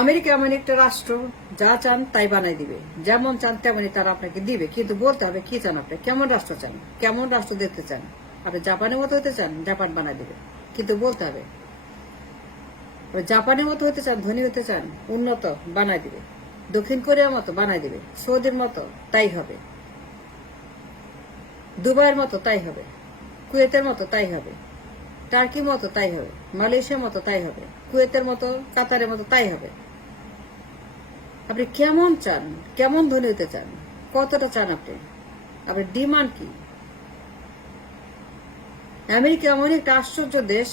America এমন একটা রাষ্ট্র, যা চান তাই বানাই দিবে, যেমন চান তেমনই তারা আপনাকে দিবে, কিন্তু বলতে হবে কি চান আপনি, কেমন রাষ্ট্র চান, কেমন রাষ্ট্র দেখতে চান। আপনি জাপানের মতো হতে চান, জাপান বানাই দিবে, কিন্তু বলতে হবে। জাপানের মতো হতে চান, ধনী হতে চান, উন্নত, বানাই দিবে। দক্ষিণ কোরিয়ার মতো বানাই দিবে, সৌদির মতো তাই হবে, দুবাইয়ের মতো তাই হবে, কুয়েতের মতো তাই হবে, টার্কির মতো তাই হবে, মালয়েশিয়ার মতো তাই হবে, কুয়েতের মতো, কাতারের মতো তাই হবে। আপনি কেমন চান, কেমন ধনী হতে চান, কতটা চান আপনি, আপনার ডিমান্ড কি? আমেরিকা এমন একটা আশ্চর্য দেশ,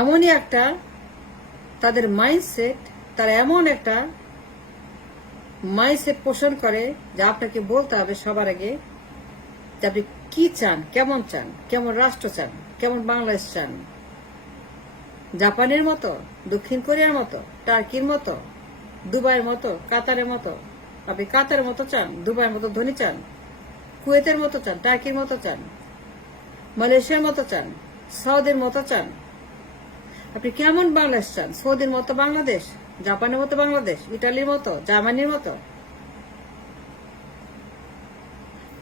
এমনই একটা তাদের মাইন্ডসেট, তারা এমন একটা মাইন্ডসেট পোষণ করে যে আপনাকে বলতে হবে সবার আগে যে আপনি কি চান, কেমন রাষ্ট্র চান, কেমন বাংলাদেশ চান। জাপানের মতো, দক্ষিণ কোরিয়ার মতো, টার্কির মতো, দুবাইয়ের মতো, কাতারের মতো। আপনি কাতারের মতো চান, দুবাইয়ের মতো ধনী চান, কুয়েতের মতো চান, টার্কির মতো চান, মালয়েশিয়ার মতো চান, সৌদির মতো চান। আপনি কেমন বাংলাদেশ চান? সৌদির মতো বাংলাদেশ, জাপানের মতো বাংলাদেশ, ইটালির মতো, জার্মানির মতো,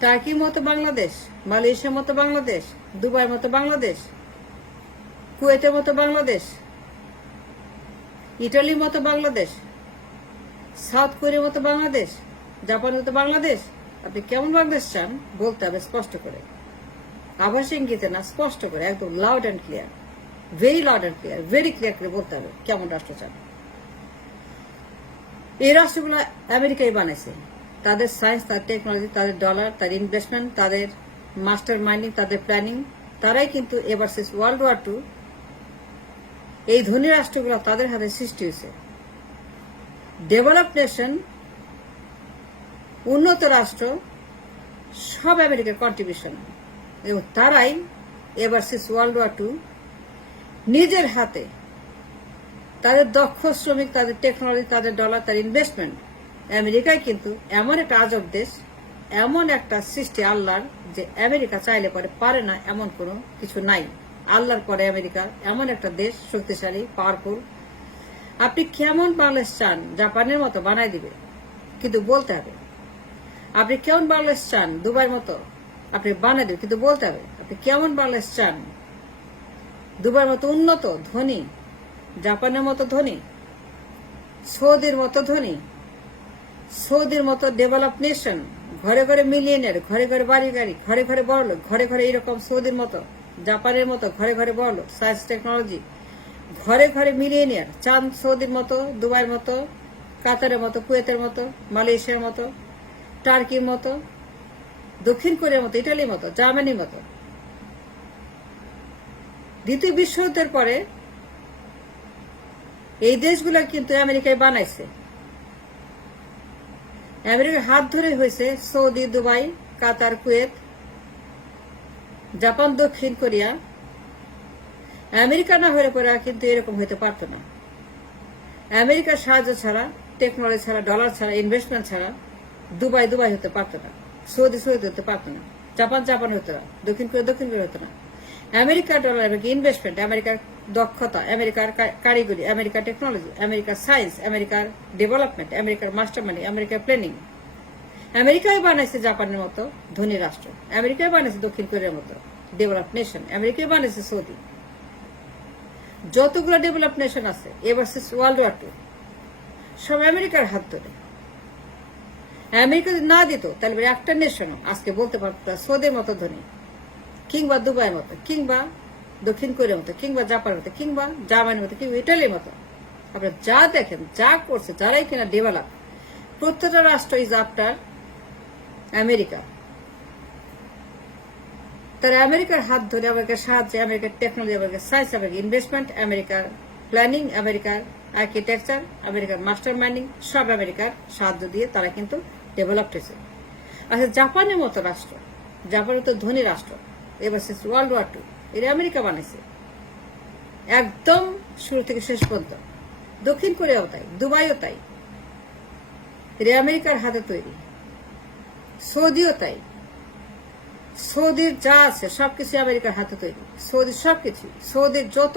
টার্কির মতো বাংলাদেশ, মালয়েশিয়ার মতো বাংলাদেশ, দুবাইয়ের মতো বাংলাদেশ, কুয়েতের মতো বাংলাদেশ, ইটালির মতো বাংলাদেশ, সাউথ কোরিয়ার মতো বাংলাদেশ, জাপানের মতো বাংলাদেশ। আপনি কেমন বাংলাদেশ চান বলতে হবে স্পষ্ট করে, আভাস ইঙ্গিতে না, স্পষ্ট করে, একদম loud and clear, very loud and clear, very clear করে বলতে হবে কেমন রাষ্ট্র চান। এই রাষ্ট্রগুলো আমেরিকাই বানাইছে, তাদের সায়েন্স, তাদের টেকনোলজি, তাদের ডলার, তাদের ইনভেস্টমেন্ট, তাদের মাস্টার মাইন্ডিং, তাদের প্ল্যানিং, তারাই কিন্তু এবার ওয়ার্ল্ড ওয়ার II এই ধনী রাষ্ট্রগুলো তাদের হাতে সৃষ্টি হয়েছে। ডেভেলপ নেশন, উন্নত রাষ্ট্র, সব আমেরিকার কন্ট্রিবিউশন, এবং তারাই এবার ওয়ার্ল্ড ওয়ার II নিজের হাতে তাদের দক্ষ শ্রমিক, তাদের টেকনোলজি, তাদের ডলার, তাদের ইনভেস্টমেন্ট। আমেরিকায় কিন্তু এমন একটা আজব দেশ, এমন একটা সৃষ্টি আল্লাহর, যে আমেরিকা চাইলে পরে পারে না এমন কোনো কিছু নাই। আল্লাহর পরে আমেরিকা এমন একটা দেশ, শক্তিশালী, পাওয়ারফুল। আপনি কেমন বাংলাদেশ চান, জাপানের মতো বানাই দিবে, কিন্তু বলতে হবে। আপনি কেমন বাংলাদেশ চান, দুবাইয়ের মতো আপনি বানাই দেবে, কিন্তু বলতে হবে আপনি কেমন বাংলাদেশ চান। দুবাইয়ের মতো উন্নত, ধনী, জাপানের মতো ধনী, সৌদির মতো ধনী, সৌদির মতো ডেভেলপ নেশন, ঘরে ঘরে মিলিয়নের, ঘরে ঘরে বাড়ি গাড়ি, ঘরে ঘরে বড়লোক, ঘরে ঘরে এরকম সৌদির মতো, জাপানের মতো ঘরে ঘরে বড়লোক, সায়েন্স টেকনোলজি, ঘরে ঘরে মিলিয়নিয়ার চান, সৌদির মতো, দুবাইয়ের মতো, কাতারের মতো, কুয়েতের মতো, মালয়েশিয়ার মতো, টার্কির মতো, দক্ষিণ কোরিয়ার মতো, ইটালির মতো, জার্মানির মতো। দ্বিতীয় বিশ্বযুদ্ধের পরে এই দেশগুলো কিন্তু আমেরিকায় বানাইছে, আমেরিকার হাত ধরে হয়েছে সৌদি, দুবাই, কাতার, কুয়েত, জাপান, দক্ষিণ কোরিয়া। আমেরিকা না হয়ে পড়ে কিন্তু এরকম হইতে পারত না। আমেরিকার সাহায্য ছাড়া, টেকনোলজি ছাড়া, ডলার ছাড়া, ইনভেস্টমেন্ট ছাড়া দুবাই হতে পারত না, সৌদি হতে পারত না, জাপান হতো না, দক্ষিণ কোরিয়া হতো না। আমেরিকার ডলার, আমেরিকার ইনভেস্টমেন্ট, আমেরিকার দক্ষতা, আমেরিকার কারিগরি, আমেরিকার টেকনোলজি, আমেরিকার সায়েন্স, আমেরিকার ডেভেলপমেন্ট, আমেরিকার মাস্টার মাইন্ড, আমেরিকার প্ল্যানিং। আমেরিকায় বানাইছে জাপানের মতো ধনী রাষ্ট্র, আমেরিকায় বানাইছে দক্ষিণ কোরিয়ার মতো ডেভেলপ নেশন, আমেরিকায় বানাইছে সৌদি। যতগুলো ডেভেলপ নেশন আছে এবার ওয়ার্ল্ড ওয়ার II সব আমেরিকার হাত ধরে। আমেরিকা যদি না দিত তাহলে একটা নেশনও আজকে বলতে পারত সৌদির মতো ধনী, কিংবা দুবাইয়ের মতো, কিংবা দক্ষিণ কোরিয়ার মতো, কিংবা জাপানের মতো, কিংবা জার্মানির মতো, কিংবা ইটালির মতো। আপনারা যা দেখেন, যা করছে, যারাই কিনা ডেভেলপ, প্রত্যেকটা রাষ্ট্র ইজ আফটার আমেরিকা। তারা আমেরিকার হাত ধরে, আমেরিকার সাহায্যে, আমেরিকার টেকনোলজি, আমেরিকার সায়েন্স, আমেরিকার ইনভেস্টমেন্ট, আমেরিকার প্ল্যানিং, আমেরিকার আর্কিটেকচার, আমেরিকার মাস্টার মাইন্ডিং, সব আমেরিকার সাহায্য দিয়ে তারা কিন্তু ডেভেলপড হয়েছে। আচ্ছা, জাপানের মতো রাষ্ট্র, জাপানের তো ধনী রাষ্ট্র, এবার ওয়ার্ল্ড ওয়ার II এটা আমেরিকা বানাইছে একদম শুরু থেকে শেষ পর্যন্ত। দক্ষিণ কোরিয়াও তাই, দুবাইও তাই, এটা আমেরিকার হাতে তৈরি। সৌদিও তাই, সৌদির যা আছে সবকিছু আমেরিকার হাতে তৈরি। সৌদির সবকিছু, সৌদির যত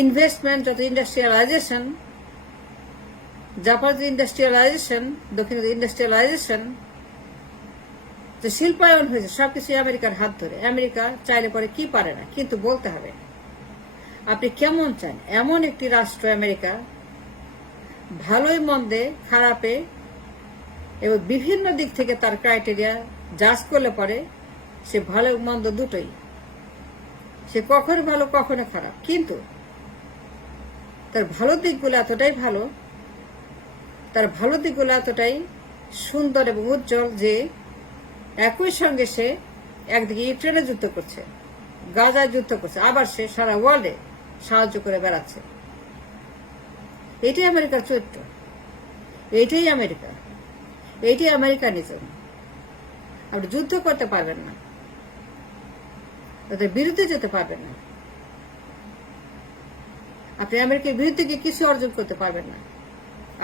ইনভেস্টমেন্ট, যত ইন্ডাস্ট্রিয়ালাইজেশন, জাপানের ইন্ডাস্ট্রিয়ালাইজেশন, দক্ষিণের ইন্ডাস্ট্রিয়ালাইজেশন, যে শিল্পায়ন হয়েছে, সবকিছু আমেরিকার হাত ধরে। আমেরিকা চাইলে পরে কি পারে না, কিন্তু বলতে হবে আপনি কেমন চান। এমন একটি রাষ্ট্র আমেরিকা, ভালোই মন্দে খারাপে এবং বিভিন্ন দিক থেকে তার ক্রাইটেরিয়া জাজ করলে পরে সে ভালো মন্দ দুটোই, সে কখনো ভালো কখনো খারাপ, কিন্তু তার ভালো দিকগুলো এতটাই ভালো, তার ভালো দিকগুলো এতটাই সুন্দর এবং উজ্জ্বল যে একই সঙ্গে সে একদিকে ইউক্রেনে যুদ্ধ করছে, গাজায় যুদ্ধ করছে, আবার সে সারা ওয়ার্ল্ডে সাহায্য করে বেড়াচ্ছে। এটাই আমেরিকার চরিত্র, এইটাই আমেরিকা, এইটাই আমেরিকানিজম। আপনি যুদ্ধ করতে পারবেন না, তাদের বিরুদ্ধে যেতে পারবেন না, আপনি আমেরিকার বিরুদ্ধে গিয়ে কিছু অর্জন করতে পারবেন না।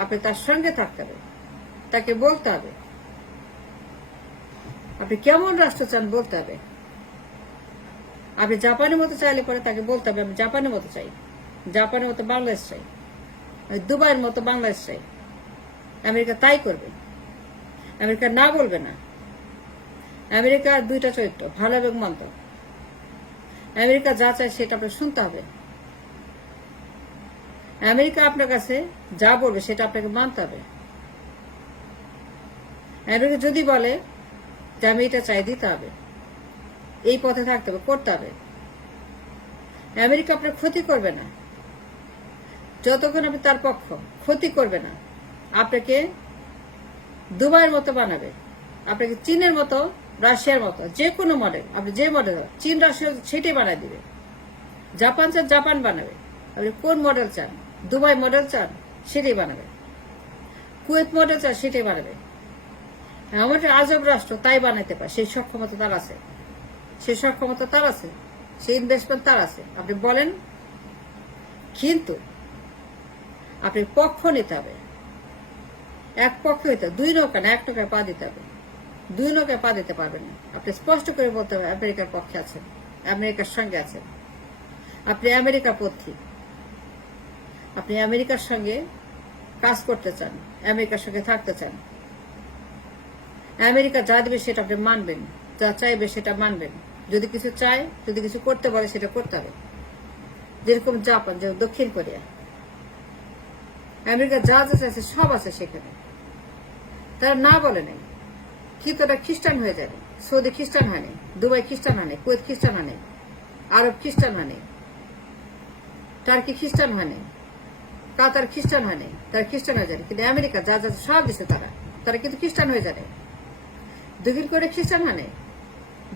আপনি তার সঙ্গে থাকতে হবে, তাকে বলতে হবে আপনি কেমন রাষ্ট্র চান, বলতে হবে। আপনি জাপানের মতো চাইলে পরে তাকে বলতে হবে আমি জাপানের মতো চাই, জাপানের মতো বাংলাদেশ চাই, দুবাইয়ের মতো বাংলাদেশ চাই। আমেরিকা তাই করবে, আমেরিকা না বলবে না। আমেরিকার দুইটা চরিত্র, ভালো এবং মন্দ। আমেরিকা যা চায় সেটা আপনার শুনতে হবে। আমেরিকা আপনার কাছে যা বলবে সেটা আপনাকে মানতে হবে। আমেরিকা যদি বলে যে আমি এটা চাই, দিতে হবে, এই পথে থাকতে হবে, করতে হবে। আমেরিকা আপনার ক্ষতি করবে না যতক্ষণ আপনি তার পক্ষ, ক্ষতি করবে না। আপনাকে দুবাইয়ের মতো বানাবে, আপনাকে চীনের মতো, রাশিয়ার মতো, যে কোনো মডেল, আপনি যে মডেল চীন রাশিয়া সেটাই বানাই দিবে। জাপান চান, জাপান বানাবে। আপনি কোন মডেল চান, দুবাই মডেল চান, সেটাই বানাবে। কুয়েত মডেল চান, সেটাই বানাবে। আমাদের আজব রাষ্ট্র তাই বানাইতে পারে, সেই সক্ষমতা তার আছে, সেই সক্ষমতা তার আছে, সেই ইনভেস্টমেন্ট তার আছে। আপনি বলেন, কিন্তু আপনি পক্ষ নিতে হবে। এক পক্ষ হইতে দুই নৌকা না, এক নৌকায় পা দিতে হবে। দুই নৌকায় পা দিতে পারবেন না। আপনি স্পষ্ট করে বলতে হবে আমেরিকার পক্ষে আছেন, আমেরিকার সঙ্গে আছেন, আপনি আমেরিকা পন্থী, আপনি আমেরিকার সঙ্গে কাজ করতে চান, আমেরিকার সঙ্গে থাকতে চান। আমেরিকা যা দেবে সেটা আপনি মানবেন, যা চাইবে সেটা মানবেন। যদি কিছু চায়, যদি কিছু করতে বলে সেটা করতে হবে। যেরকম জাপান, যেমন দক্ষিণ কোরিয়া, আমেরিকা যা যা চাইছে সব আছে সেখানে। তারা না বলে নেই, কিন্তু ওটা খ্রিস্টান হয়ে যাবে। সৌদি খ্রিস্টান হয়নি, দুবাই খ্রিস্টান হয়নি, কুয়েত খ্রিস্টান হয়নি, আরব খ্রিস্টান হয়নি, টার্কি খ্রিস্টান হয়নি, কাতার খ্রিস্টান হয়নি, তারা খ্রিস্টান হয়ে যাবে। কিন্তু আমেরিকা যা যা সব দিচ্ছে তারা কিন্তু খ্রিস্টান হয়ে যাবে। দক্ষিণ কোরিয়া খ্রিস্টান হয়নি,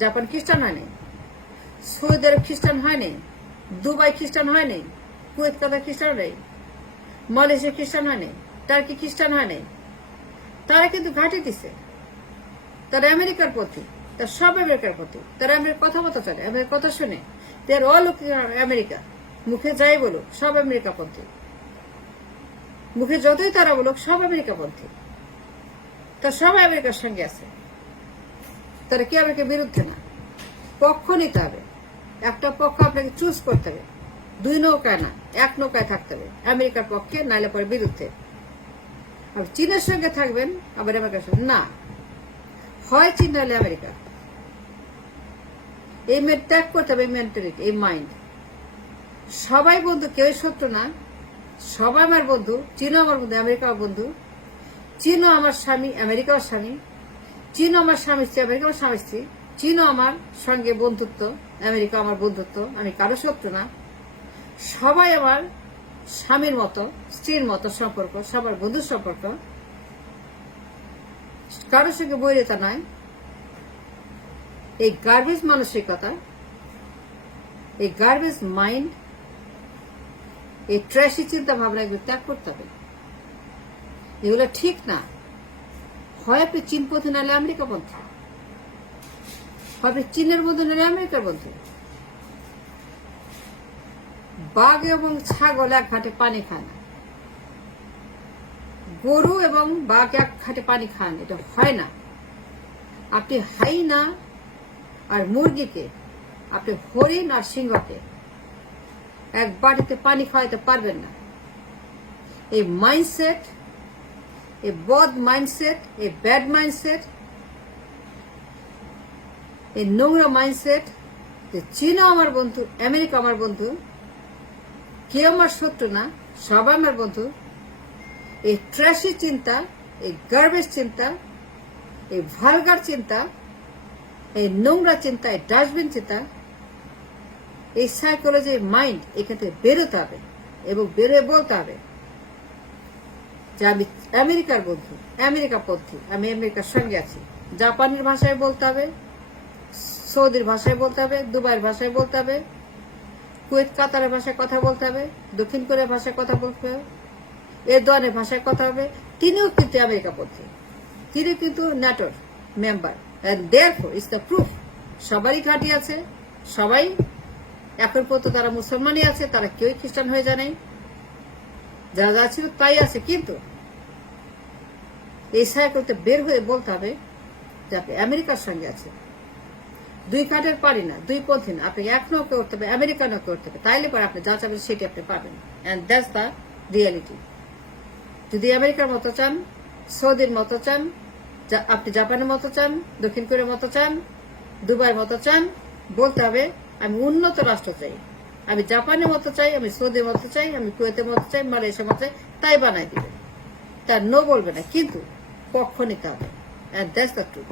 জাপান খ্রিস্টান হয়নি, সৌদি আরব খ্রিস্টান হয়নি, দুবাই খ্রিস্টান হয়নি, কুয়েত কাতার খ্রিস্টান নেই, মালয়েশিয়া খ্রিস্টান হয়নি, টার্কি খ্রিস্টান হয়নি। তারা কিন্তু ঘাঁটি দিছে, তারা আমেরিকার পথে, তার সব আমেরিকার পথে, তারা আমেরিকার কথা মতো চলে, আমেরিকার কথা শুনে। দেয়ার অল আমেরিকা, মুখে যাই বলুক সব আমেরিকা পন্থী, মুখে যতই তারা বলুক সব আমেরিকা পন্থী। তার সব আমেরিকার সঙ্গে আছে, তারা কি আমেরিকার বিরুদ্ধে না। পক্ষ নিতে হবে, একটা পক্ষ আপনাকে চুজ করতে হবে। দুই নৌকায় না, এক নৌকায় থাকতে হবে, আমেরিকার পক্ষে, নাইলে পরে বিরুদ্ধে। আর চীনের সঙ্গে থাকবেন, আবার আমেরিকার সঙ্গে না, হয় চীন নাহলে আমেরিকা। এই ত্যাগ করতে হবে, এই মেন্টালিটি, এই মাইন্ড। সবাই বন্ধু, কেউ শত্রু না, সবাই আমার বন্ধু। চীনও আমার বন্ধু, আমেরিকাও বন্ধু। চীনও আমার স্বামী, আমেরিকাও স্বামী। চীনও আমার স্বামী স্ত্রী, আমেরিকাও স্বামী স্ত্রী। চীনও আমার সঙ্গে বন্ধুত্ব, আমেরিকা আমার বন্ধুত্ব। আমি কারো শত্রু না, সবাই আমার স্বামীর মতো, স্ত্রীর মতো সম্পর্ক, সবার বন্ধুর সম্পর্ক। কারোর সঙ্গে বৈরিতা নাই। এই গার্বেজ মানসিকতা, এই গার্বেজ মাইন্ড, এই ট্র্যাশি চিন্তা ভাবনা এগুলো ত্যাগ করতে হবে। এগুলো ঠিক না। হয় আপনি চীন পথে, নাহলে আমেরিকা পন্থী। হয় আপনি চীনের বন্ধু, নাহলে আমেরিকার বন্ধু। বাঘ এবং ছাগল এক ঘাটে পানি খায় না, গরু এবং বাঘ এক ঘাটে পানি খান, এটা হয় না। আপনি হাইনা আর মুরগিকে, আপনি হরিণ আর সিংহকে এক বাটিতে পানি খাওয়াইতে পারবেন না। এই মাইন্ডসেট, এই বদ মাইন্ডসেট, এই ব্যাড মাইন্ডসেট, এই নোংরা মাইন্ডসেট, যে চীনও আমার বন্ধু, আমেরিকা আমার বন্ধু, কেউ আমার শত্রু না, সবাই আমার বন্ধু, এই ট্র্যাশি চিন্তা, এই গার্বেজ চিন্তা, এই ভালগার চিন্তা, এই নোংরা চিন্তা, এই ডাস্টবিন চিন্তা, এই সাইকোলজি মাইন্ড এখান থেকে বেরোতে হবে এবং বেরোয় বলতে হবে যে আমি আমেরিকার বন্ধু, আমেরিকা পন্থী, আমি আমেরিকার সঙ্গে আছি। জাপানের ভাষায় বলতে হবে, সৌদির ভাষায় বলতে হবে, দুবাইয়ের ভাষায় বলতে হবে, কুয়েত কাতারের ভাষায় কথা বলতে হবে, দক্ষিণ কোরিয়ার ভাষায় কথা বলতে হবে, এরদোয়ানের ভাষায় কথা হবে। তিনিও কিন্তু আমেরিকা পন্থী, তিনি কিন্তু ন্যাটোর member, and therefore is the proof. সবারই ঘাঁটি আছে, সবাই এখন পর্যন্ত তারা মুসলমানই আছে, তারা কেউই খ্রিস্টান হয়ে যায় নাই, যা যা ছিল তাই আছে। কিন্তু এই সাইকেলতে বের হয়ে বলতে হবে যে আপনি আমেরিকার সঙ্গে আছে। দুই কাঠের পারি না, দুই পন্থী না, আপনি এক নৌকে করতে হবে, আমেরিকানও করতে হবে, তাইলে পরে আপনি যা চাবেন সেটি আপনি পাবেন। And that's the reality. যদি আমেরিকার মতো চান, সৌদির মতো চান, আপনি জাপানের মতো চান, দক্ষিণ কোরিয়ার মতো চান, দুবাইয়ের মতো চান, বলতে হবে আমি উন্নত রাষ্ট্র চাই, আমি জাপানের মতো চাই, আমি সৌদির মতো চাই, আমি কুয়েতের মতো চাই, মালয়েশিয়ার মতো চাই, তাই বানাই দিবে। তার নো বলবে না, কিন্তু পক্ষ নিতে হবে। And that's the truth.